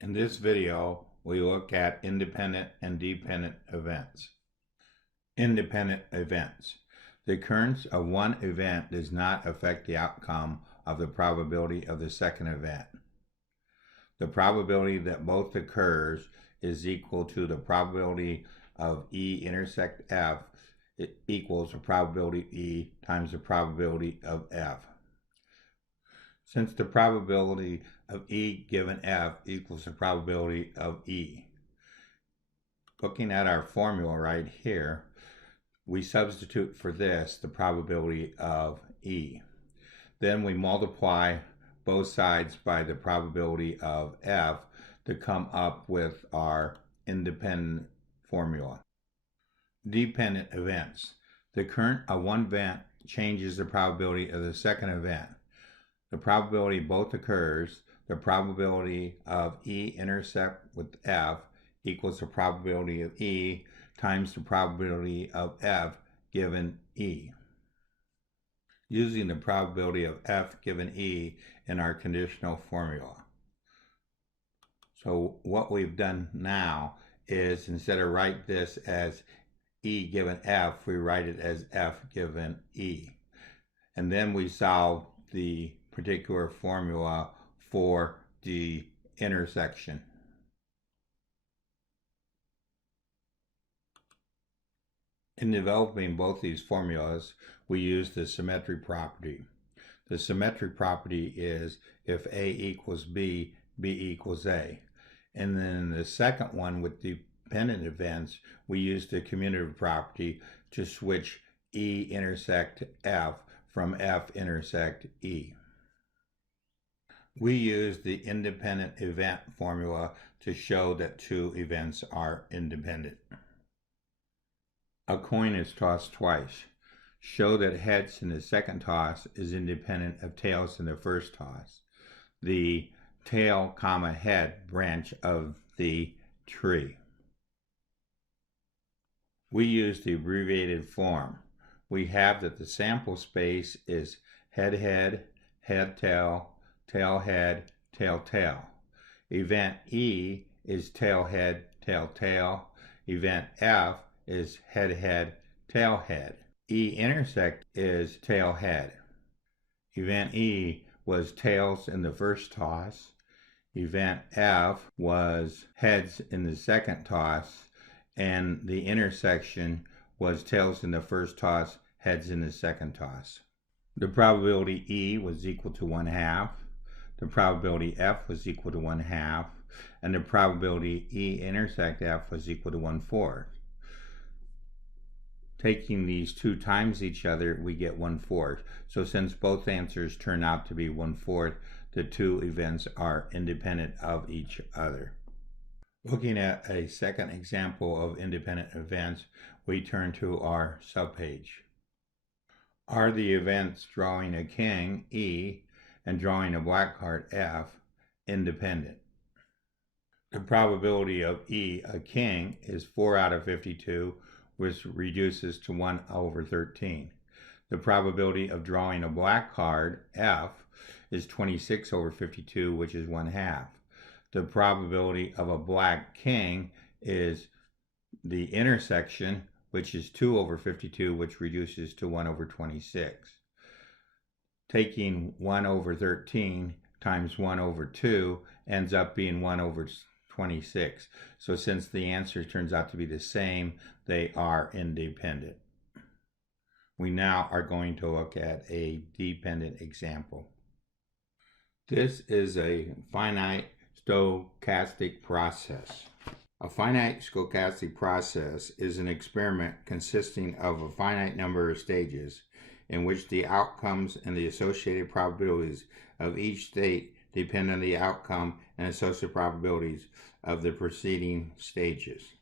In this video, we look at independent and dependent events. Independent events. The occurrence of one event does not affect the outcome of the probability of the second event. The probability that both occurs is equal to the probability of E intersect F equals the probability of E times the probability of F. Since the probability of E given F equals the probability of E. Looking at our formula right here, we substitute for this the probability of E. Then we multiply both sides by the probability of F to come up with our independent formula. Dependent events. The occurrence of one event changes the probability of the second event. The probability both occurs, the probability of E intersect with F equals the probability of E times the probability of F given E. Using the probability of F given E in our conditional formula. So what we've done now is instead of write this as E given F, we write it as F given E. And then we solve the particular formula for the intersection. In developing both these formulas, we use the symmetric property. The symmetric property is if A equals B, B equals A. And then the second one with dependent events, we use the commutative property to switch E intersect F from F intersect E. We use the independent event formula to show that two events are independent. A coin is tossed twice. Show that heads in the second toss is independent of tails in the first toss. The tail, head branch of the tree. We use the abbreviated form. We have that the sample space is head, tail, tail, head, tail, tail. Event E is tail, head, tail, tail. Event F is head, tail, head. E intersect is tail, head. Event E was tails in the first toss. Event F was heads in the second toss. And the intersection was tails in the first toss, heads in the second toss. The probability E was equal to 1/2. The probability F was equal to 1/2, and the probability E intersect F was equal to 1/4. Taking these two times each other, we get 1/4. So since both answers turn out to be 1/4, the two events are independent of each other. Looking at a second example of independent events, we turn to our subpage. Are the events drawing a king, E, and drawing a black card, F, independent? The probability of E, a king, is 4 out of 52, which reduces to 1/13. The probability of drawing a black card, F, is 26 over 52, which is 1/2. The probability of a black king is the intersection, which is 2 over 52, which reduces to 1/26. Taking 1/13 times 1/2 ends up being 1/26. So since the answer turns out to be the same, they are independent. We now are going to look at a dependent example. This is a finite stochastic process. A finite stochastic process is an experiment consisting of a finite number of stages in which the outcomes and the associated probabilities of each state depend on the outcome and associated probabilities of the preceding stages.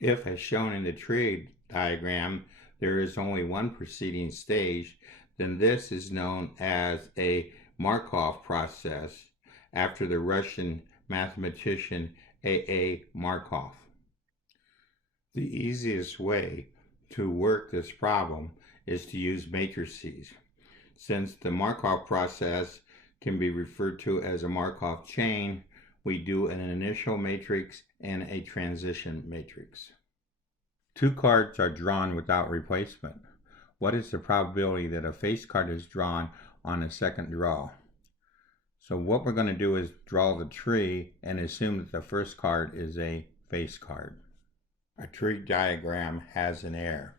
If, as shown in the tree diagram, there is only one preceding stage, then this is known as a Markov process after the Russian mathematician A. Markov. The easiest way to work this problem is to use matrices. Since the Markov process can be referred to as a Markov chain. We do an initial matrix and a transition matrix. Two cards are drawn without replacement. What is the probability that a face card is drawn on a second draw? So what we're going to do is draw the tree and assume that the first card is a face card. Our tree diagram has an error.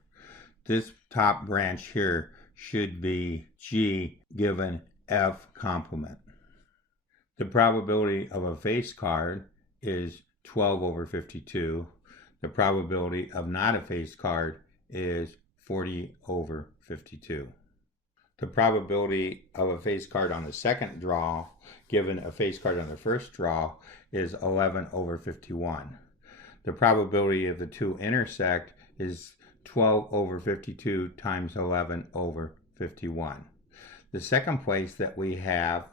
This top branch here should be G given F complement. The probability of a face card is 12 over 52. The probability of not a face card is 40 over 52. The probability of a face card on the second draw given a face card on the first draw is 11 over 51. The probability of the two intersect is 12 over 52 times 11 over 51. The second place that we have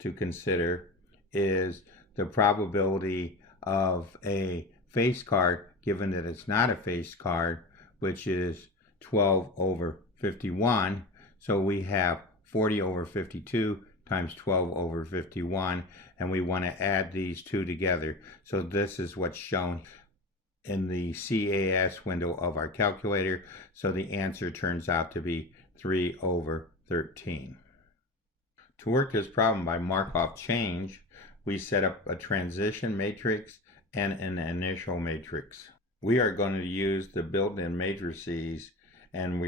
to consider is the probability of a face card given that it's not a face card, which is 12 over 51. So we have 40 over 52 times 12 over 51, and we want to add these two together. So this is what's shown in the CAS window of our calculator. So the answer turns out to be 3 over 13. To work this problem by Markov chain, we set up a transition matrix and an initial matrix. We are going to use the built-in matrices and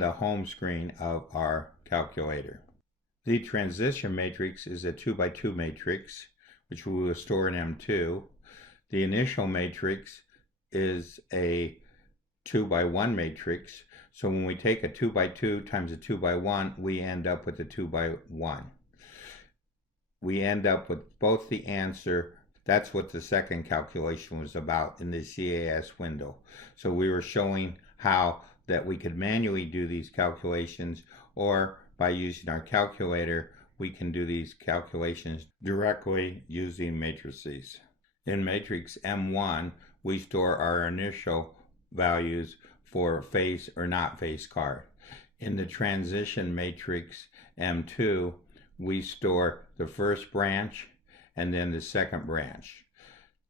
the home screen of our calculator. The transition matrix is a 2x2 matrix, which we will store in M2. The initial matrix is a 2x1 matrix. So when we take a 2x2 times a 2x1, we end up with a 2x1. We end up with both the answer. That's what the second calculation was about in the CAS window. So we were showing how that we could manually do these calculations, or by using our calculator, we can do these calculations directly using matrices. In matrix M1, we store our initial values for face or not face card. In the transition matrix M2, we store the first branch and then the second branch.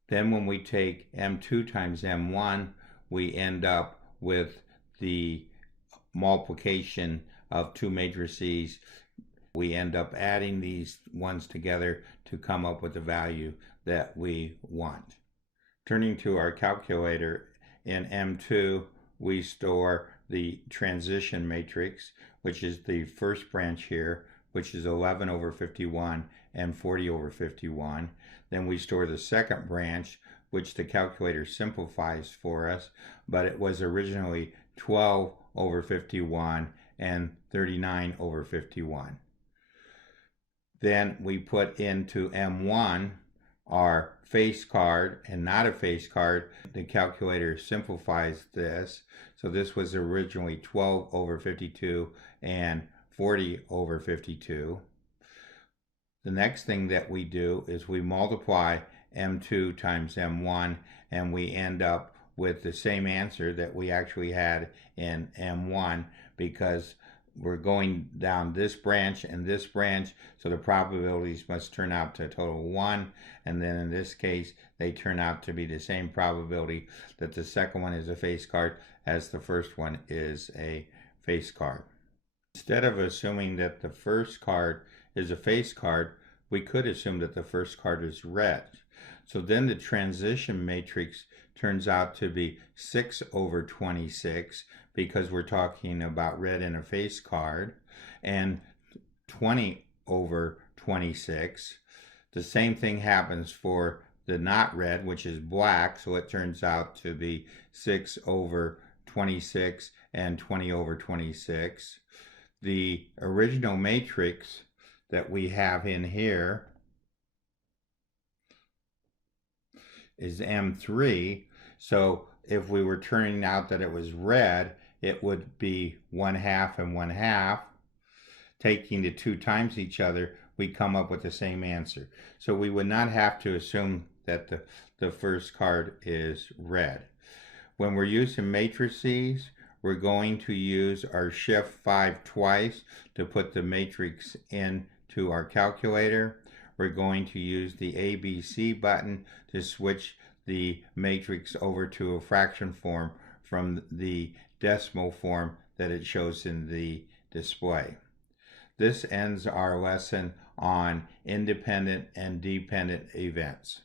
Then when we take M2 times M1, we end up with the multiplication of two matrices. We end up adding these ones together to come up with the value that we want. Turning to our calculator, in M2, we store the transition matrix, which is the first branch here, which is 11 over 51 and 40 over 51. Then we store the second branch, which the calculator simplifies for us, but it was originally 12 over 51 and 39 over 51. Then we put into M1 our face card and not a face card. The calculator simplifies this. So this was originally 12 over 52 and 40 over 52. The next thing that we do is we multiply M2 times M1, and we end up with the same answer that we actually had in M1, because we're going down this branch and this branch, so the probabilities must turn out to a total 1, and then in this case they turn out to be the same probability that the second one is a face card as the first one is a face card. Instead of assuming that the first card is a face card, we could assume that the first card is red. So then the transition matrix turns out to be 6 over 26, because we're talking about red in a face card, and 20 over 26. The same thing happens for the not red, which is black, so it turns out to be 6 over 26 and 20 over 26. The original matrix that we have in here is M3, so if we were turning out that it was red, it would be 1/2 and 1/2. Taking the two times each other, we come up with the same answer. So we would not have to assume that the first card is red. When we're using matrices, we're going to use our shift 5 twice to put the matrix in to our calculator. We're going to use the ABC button to switch the matrix over to a fraction form from the decimal form that it shows in the display. This ends our lesson on independent and dependent events.